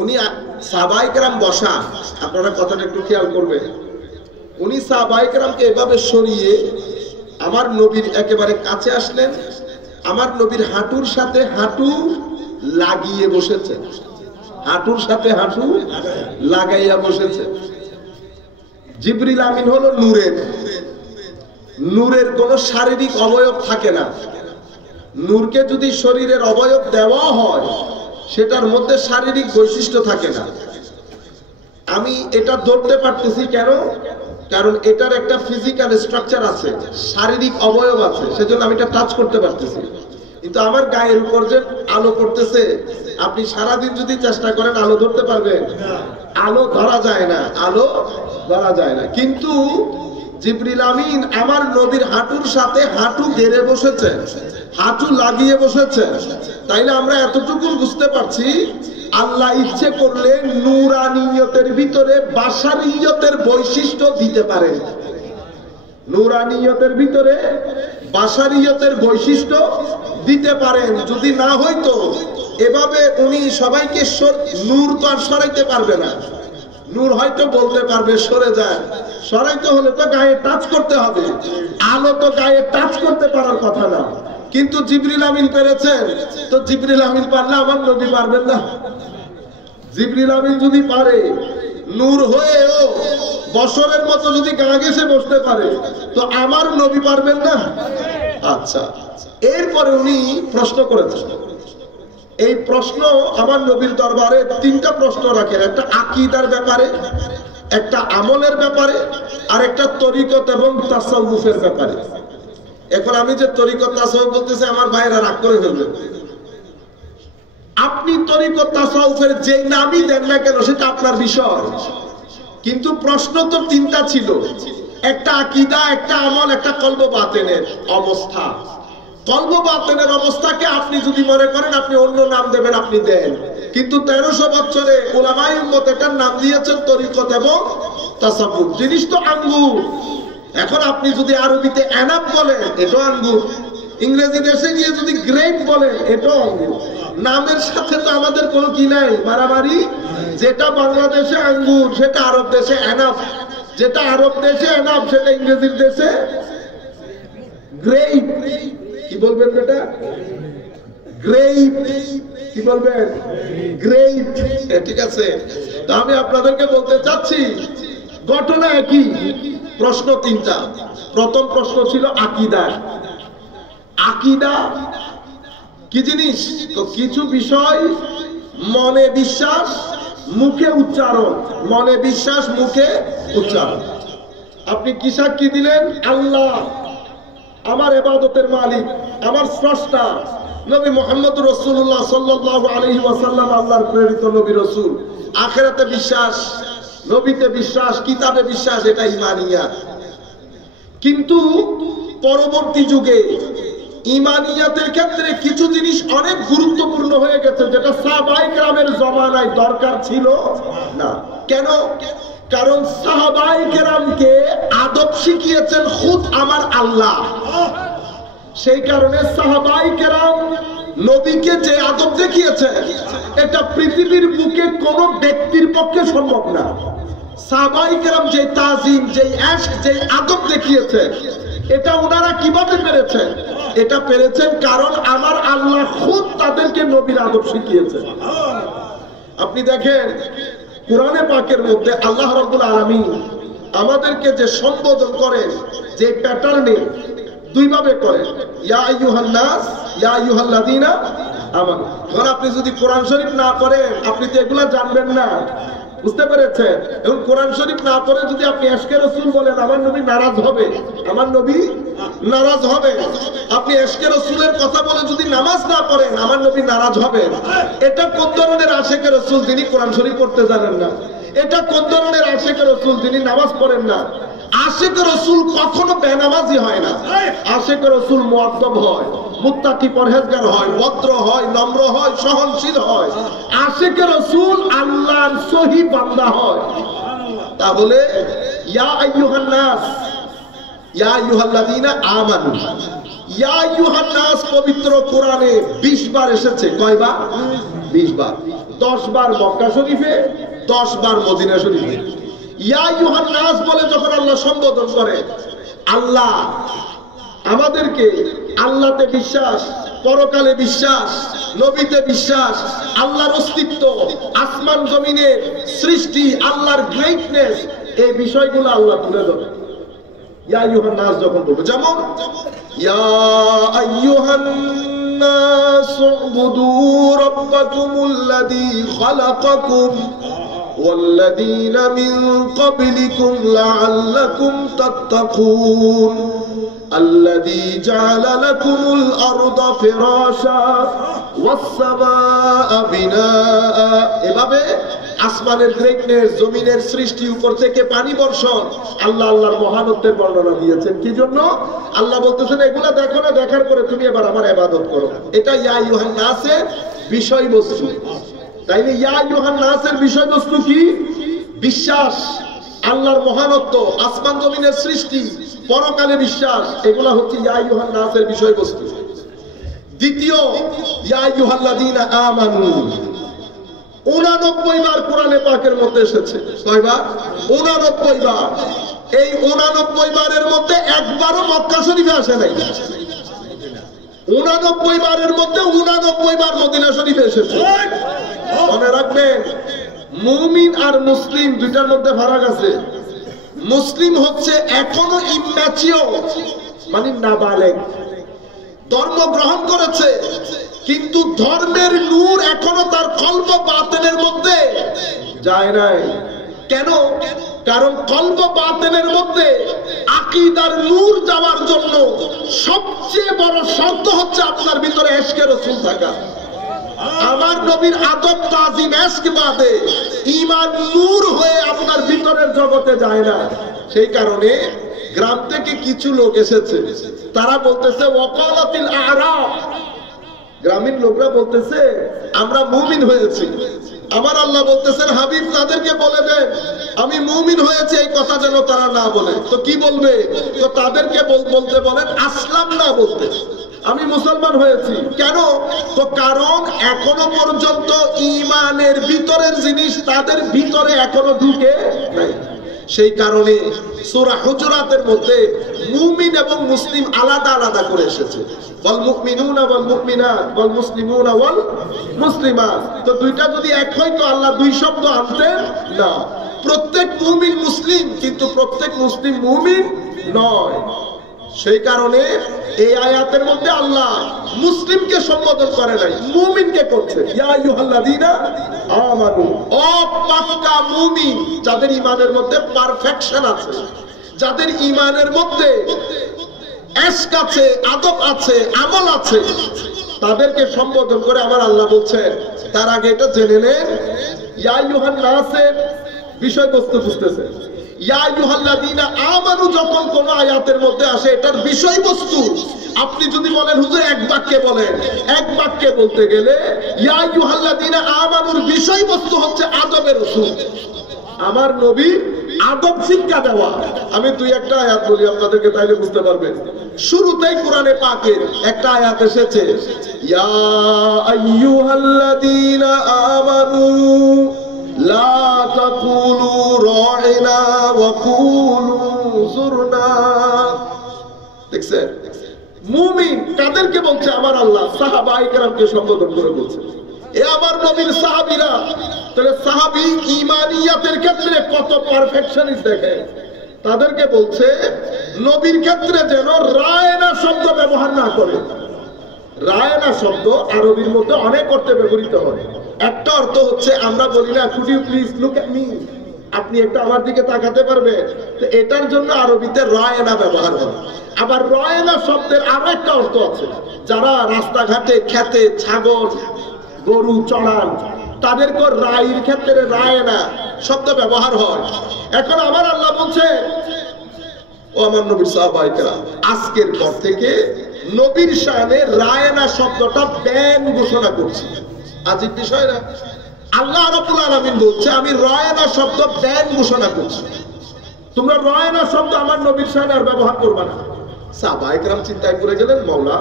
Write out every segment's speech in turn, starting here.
উনি সাহাবায়ে কেরাম বসা, আপনারা কথাটা একটু খেয়াল করবেন। উনি সাহাবায়ে কেরামকে এভাবে সরিয়ে আমার নবীর একেবারে কাছে আসলেন, আমার নবীর হাঁটুর সাথে হাঁটু লাগিয়ে বসেছে, হাঁটুর সাথে হাঁটু লাগাইয়া বসেছে। জিবরিল আমিন হলো নূরের কোন শারীরিক অবয়ব থাকে না। নূরকে যদি শরীরের অবয়ব দেওয়া হয় সেটার মধ্যে শারীরিক বৈশিষ্ট্য থাকে না। আমি এটা ধরতে পারতেছি কেন? কারণ এটার একটা ফিজিক্যাল স্ট্রাকচার আছে, শারীরিক অবয়ব আছে, সেজন্য আমি এটা টাচ করতে পারতেছি। কিন্তু আমার গায়ের উপর যে আলো পড়তেছে, আপনি সারাদিন যদি চেষ্টা করেন আলো ধরতে পারবেন? আলো ধরা যায় না, আলো ধরা যায় না। কিন্তু জিবরিল আমিন আমার নবীর হাঁটুর সাথে হাঁটু গেড়ে বসেছে, হাঁটু লাগিয়ে বসেছে। তাইলে আমরা এতটুকু বুঝতে পারছি, আল্লাহ ইচ্ছে করলে নূরানিয়তের ভিতরে বাশারিয়তের বৈশিষ্ট্য দিতে পারেন। নূরানিয়তের ভিতরে বাশারিয়তের বৈশিষ্ট্য দিতে পারেন। যদি না হইতো এভাবে উনি সবাইকে নূর তো আর সরাইতে পারবে না। নূর হয়তো বলতে পারবে সরে যায়, সরাইতে হলে তো গায়ে টাচ করতে হবে, আলো তো গায়ে টাচ করতে পারার কথা না। কিন্তু জিবরিল আমিন পেরেছেন, তো জিবরিল আমিন পারলে আমার নবী পারবেন না? জিবরিল আমিন যদি পারে, নূর হয়েও বছরের মতো যদি গা ঘেঁষে বসতে পারে, তো আমার নবী পারবেন না? আচ্ছা, এরপরে উনি প্রশ্ন করেছেন। এই প্রশ্ন আমার নবীর দরবারে তিনটা প্রশ্ন রাখেন, একটা আকীদার ব্যাপারে, একটা আমলের ব্যাপারে, আর একটা তরিকত এবং তাসাউফের ব্যাপারে। এখন আমি যে তরিকত তাসাউফ বলতেছি, আমার ভাইরা রাগ করে ফেলবেন। আপনি তরিকত তাসাউফের যে নামই দেন না কেন সেটা আপনার বিষয়, কিন্তু প্রশ্ন তো তিনটা ছিল, একটা আকীদা, একটা আমল, একটা কলব বাতেনের অবস্থা। কলব বাতেনের অবস্থাকে আপনি যদি মনে করেন আপনি অন্য নাম দেবেন, আপনি দেন, কিন্তু 1300 বছরে উলামায়ে উম্মত এটার নাম দিয়েছেন তরিকত এবং তাসাউফ। জিনিস তো আঙ্গুর। এখন আপনি যদি আরবিতে এনাব বলেন, এটাও আঙ্গুর। ইংরেজি দেশে গিয়ে যদি গ্রেপ বলেন, এটাও আঙ্গুর। নামের সাথে তো আমাদের কোনো কি নাই, মারামারি। যেটা বাংলাদেশে আঙ্গুর সেটা আরব দেশে এনাব, যেটা আরব দেশে এনাব সেটা ইংরেজির দেশে গ্রেপ। কি বলবেন বেটা? গ্রেপ। কি বলবেন? গ্রেপ। ঠিক আছে। তো আমি আপনাদেরকে বলতে চাচ্ছি, ঘটনা একই, প্রশ্ন তিনটা। প্রথম প্রশ্ন ছিল আকীদা। আকীদা কি জিনিস? তো কিছু বিষয় মনে বিশ্বাস, মুখে উচ্চারণ। মনে বিশ্বাস, মুখে উচ্চারণ। আপনি কি সাক্ষী দিলেন? আল্লাহ আমার ইবাদতের মালিক, আমার স্রষ্টা। নবী মুহাম্মদ রাসূলুল্লাহ সাল্লাল্লাহু আলাইহি ওয়াসাল্লাম আল্লাহর প্রেরিত নবী রাসূল। আখিরাতে বিশ্বাস, নবীতে বিশ্বাস, কিতাবে বিশ্বাস, এটা ঈমানিয়াত। কিন্তু পরবর্তী যুগে ঈমানিয়াতের ক্ষেত্রে কিছু জিনিস অনেক গুরুত্বপূর্ণ হয়ে গেছে, যেটা সাহাবায়ে কেরামের জমানায় দরকার ছিল না। কেন? কারণ সাহাবায়ে কেরামকে আদব শিখিয়েছেন খুদ আমার আল্লাহ। সেই কারণে সাহাবায়ে কেরাম নবীকে যে আদব দেখিয়েছে, এটা পৃথিবীর বুকে কোন ব্যক্তির পক্ষে সম্ভব না। সাহাবায়ে কেরাম যে তাজিম, যে ইশক, যে আদব দেখিয়েছে, এটা ওনারা কিভাবে পেরেছেন? এটা পেরেছেন কারণ আমার আল্লাহ খুদ তাদেরকে নবীর আদব শিখিয়েছে। আপনি দেখেন কোরআনে পাকের মধ্যে আল্লাহ রাব্বুল আলামিন আমাদেরকে যে সম্বোধন করেন, যে প্যাটার্নে, দুই ভাবে করেন, ইয়া আইয়ুহান নাস, ইয়া আইয়ুহাল্লাযীনা আমানু। এখন আপনি যদি কোরআন শরীফ না পড়েন, আপনি তো এগুলা জানবেন না। বুঝতে পেরেছেন? এখন কোরআন শরীফ না পড়ে যদি আপনি ইশকে রাসূল বলেন, আমার নবী নারাজ হবে, আমার নবী নারাজ হবে। আপনি ইশকে রাসূলের কথা বলে যদি নামাজ না পড়েন, আমার নবী নারাজ হবে। এটা কোন ধরনের আশিকে রাসূল যিনি কোরআন শরীফ পড়তে জানেন না? এটা কোন ধরনের আশিকে রাসূল যিনি নামাজ পড়েন না? আশিকে রাসূল কখনো বেনামাজি হয় না। আশিকে রাসূল মুআদ্দাব হয়, মুত্তাকি পরহেজগার হয়, ভদ্র হয়, নম্র হয়, সহনশীল হয়। আশিকে রাসূল আল্লাহর সহি বান্দা হয়। তাহলে ইয়া আইয়ুহান নাস, ইয়া আইয়ুহাল্লাযীনা আমানু, ইয়া আইয়ুহান নাস পবিত্র কোরআনে 20 বার এসেছে। কয়বার? 20 বার, 10 বার মক্কা শরীফে, 10 বার মদিনা শরীফে। ইয়া আইয়ুহান নাস বলে যখন আল্লাহ সম্বোধন করে, আল্লাহ আমাদেরকে আল্লাহতে বিশ্বাস, পরকালে বিশ্বাস, নবীতে বিশ্বাস, আল্লাহর অস্তিত্ব, আসমান জমিনের সৃষ্টি, আল্লাহর গ্রেটনেস, এই বিষয়গুলো আল্লাহ তুলে ধরে ইয়া আইয়ুহান নাস যখন বলবে। যেমন ইয়া আইয়ুহান নাস উবুদু রাব্বাকুমুল্লাযী খালাকাকুম والذين من قبلكم لعلكم تتقون الذي جعل لكم الأرض فراشا والسماء بناء। এভাবে আসমানের গ্রেটনেস, জমিনের সৃষ্টি, উপর থেকে পানি বর্ষণ, আল্লাহ আল্লাহর মহানত্বের বর্ণনা দিয়েছেন। কি জন্য? আল্লাহ বলতেছেন এগুলা দেখো না, দেখার পরে তুমি এবার আমার ইবাদত করো। এটা ইয়া আইয়ুহান নাসের বিষয়বস্তু। তাইলে ইয়া আইয়ুহান নাসের বিষয়বস্তু কি? বিশ্বাস, আল্লাহর মহানত্ব, আসমান জমিনের সৃষ্টি, পরকালে বিশ্বাস, এগুলা হচ্ছে ইয়া আইয়ুহান নাসের বিষয়বস্তু। দ্বিতীয় ইয়া আইয়ুহাল্লাযীনা আমানু 89 বার কোরআনে পাকের মধ্যে এসেছে। কয়বার? 89 বার। এই 89 বারের মধ্যে একবারও মক্কা শরীফে আসে নাই। 89 বারের মধ্যে 89 বার মদিনা শরীফে এসেছে। মনে রাখবেন, মুমিন আর মুসলিম দুইটার মধ্যে ফারাক আছে। মুসলিম হচ্ছে এখনো ইম্যাচিওর, মানে নাবালেগ, ধর্ম গ্রহণ করেছে কিন্তু ধর্মের নূর এখনো তার কল্প বাতিনের মধ্যে যায় নাই। কেন? কারণ কল্প বাতিনের মধ্যে আকীদার নূর যাওয়ার জন্য সবচেয়ে বড় শর্ত হচ্ছে আপনার ভিতরে ইশকে রাসূল থাকা। আমার নবীর আদব তাজিম ইশক বাদে ঈমান নূর হয়ে আপনার ভিতরের জগতে যায় না। সেই কারণে গ্রাম থেকে কিছু লোক এসেছে, তারা বলতেছে ওয়াকালাতিল আ'রাব, গ্রামীণ লোকরা বলতেছে আমরা মুমিন হয়েছি। আমার আল্লাহ বলতেছেন হাবিব তাদেরকে বলে দেন আমি মুমিন হয়েছি, এই কথা যেন তারা না বলে। তো কি বলবে? তো তাদেরকে বলতে বলেন আসলাম না, বলতে আমি মুসলমান হয়েছি। কেন? তো কারণ এখনো পর্যন্ত ঈমানের ভিতরের জিনিস তাদের ভিতরে এখনো ঢুকে নাই। সেই কারণে সূরা হুজুরাতের মধ্যে মুমিন এবং মুসলিম আলাদা আলাদা করে এসেছে। ওয়াল মুমিনুনা ওয়াল মুমিনাত ওয়াল মুসলিমুনা ওয়াল মুসলিমাত। তো দুইটা যদি এক হয় তো আল্লাহ দুই শব্দ আনতেন না। প্রত্যেক মুমিন মুসলিম, কিন্তু প্রত্যেক মুসলিম মুমিন নয়। সেই কারণে এই আয়াতের মধ্যে আল্লাহ মুসলিমকে সম্বোধন করে নাই, মুমিনকে করছে। ইয়া আইয়ুহাল্লাযীনা আমানু, ও পাক্কা মুমিন, যাদের ঈমানের মধ্যে পারফেকশন আছে, যাদের ঈমানের মধ্যে ইশক আছে, আদব আছে, আমল আছে, তাদেরকে সম্বোধন করে আমার আল্লাহ বলছেন। তার আগে এটা জেনে নেন, ইয়া আইয়ুহান নাসের বিষয়বস্তু বুঝতেছে। ইয়া আইয়ুহাল্লাযীনা আমানু যখন কোন আয়াতের মধ্যে আসে, এটার বিষয়বস্তু আপনি যদি বলেন হুজুর এক বাক্যে বলেন, এক বাক্যে বলতে গেলে ইয়া আইয়ুহাল্লাযীনা আমানুর বিষয়বস্তু হচ্ছে আদবের উসুল, আমার নবী আদব শিক্ষা দেওয়া। আমি দুই একটা আয়াত বলি আপনাদেরকে, তাইলে বুঝতে পারবেন। শুরুতেই কোরআনে পাকের একটা আয়াত এসেছে, ইয়া আইয়ুহাল্লাযীনা আমানু লা তাকুলু রা'না ওয়া কুলু যুরনা। দেখছেন? মুমিন কাদেরকে বলছে? আমার আল্লাহ সাহাবায়ে কেরামকে সম্বোধন করে বলছে এ আমার নবীর সাহাবীরা। তাহলে সাহাবী ঈমানিয়াতের ক্ষেত্রে কত পারফেকশনিস্ট দেখেন। তাদেরকে বলছে নবীর ক্ষেত্রে যেন রায়না শব্দ ব্যবহার না করে। রায়না শব্দ আরবির মধ্যে অনেক অর্থে ব্যবহৃত হয়। একটা অর্থ হচ্ছে আমরা বলি না could you please look at me, আপনি একটু আমার দিকে তাকাতে পারবেন, তো এটার জন্য আরবিতে রায়না ব্যবহার হয়। আবার রায়না শব্দের আরো একটা অর্থ আছে, যারা রাস্তাঘাটে খেতে ছাগল গরু চড়ান তাদেরকে রায়ের ক্ষেত্রে রায়না শব্দ ব্যবহার হয়। এখন আমার আল্লাহ বলছে ও আমার নবীর সাহাবায়ে কেরাম, আজকের পর থেকে নবীর শানে রায়না শব্দটা ব্যান ঘোষণা করছি। আজিব বিষয় না? আল্লাহ রাব্বুল আলামিন বলছে আমি রায়না শব্দ ব্যান ঘোষণা করছি, তোমরা রায়না শব্দ আমার নবীর শানে আর ব্যবহার করবে না। সাহাবায়ে কেরাম চিন্তায় পড়ে গেলেন, মাওলা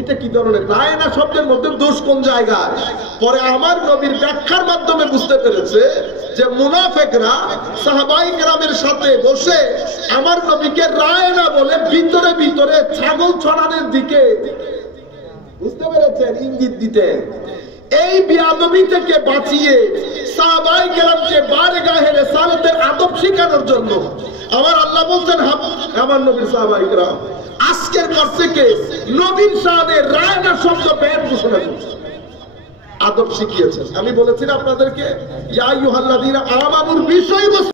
এটা কি ধরনের রায় না শব্দের মধ্যে দোষ কোন জায়গায়? পরে আমার নবীর ব্যাখ্যার মাধ্যমে বুঝতে পেরেছে যে মুনাফিকরা সাহাবায়ে কেরামের সাথে বসে আমার নবীকে রায় না বলে ভিতরে ভিতরে ছাগল ছড়ানোর দিকে, বুঝতে পেরেছেন, ইঙ্গিত দিতেন। এই বিয়াদবি থেকে বাঁচিয়ে সাহাবায়ে কেরামকে বারগাহে রিসালাতের আদব শেখানোর জন্য আমার আল্লাহ বলছেন, আমার নবীর সাহাবায়ে কেরাম আজকের পর থেকে নবীর শানে রায় না শব্দ বের ঘোষণা করছে, আদব শিখিয়েছেন। আমি বলেছি আপনাদেরকে ইয়া আইয়ুহাল্লাযীনা আমানুর বিষয়বস্তু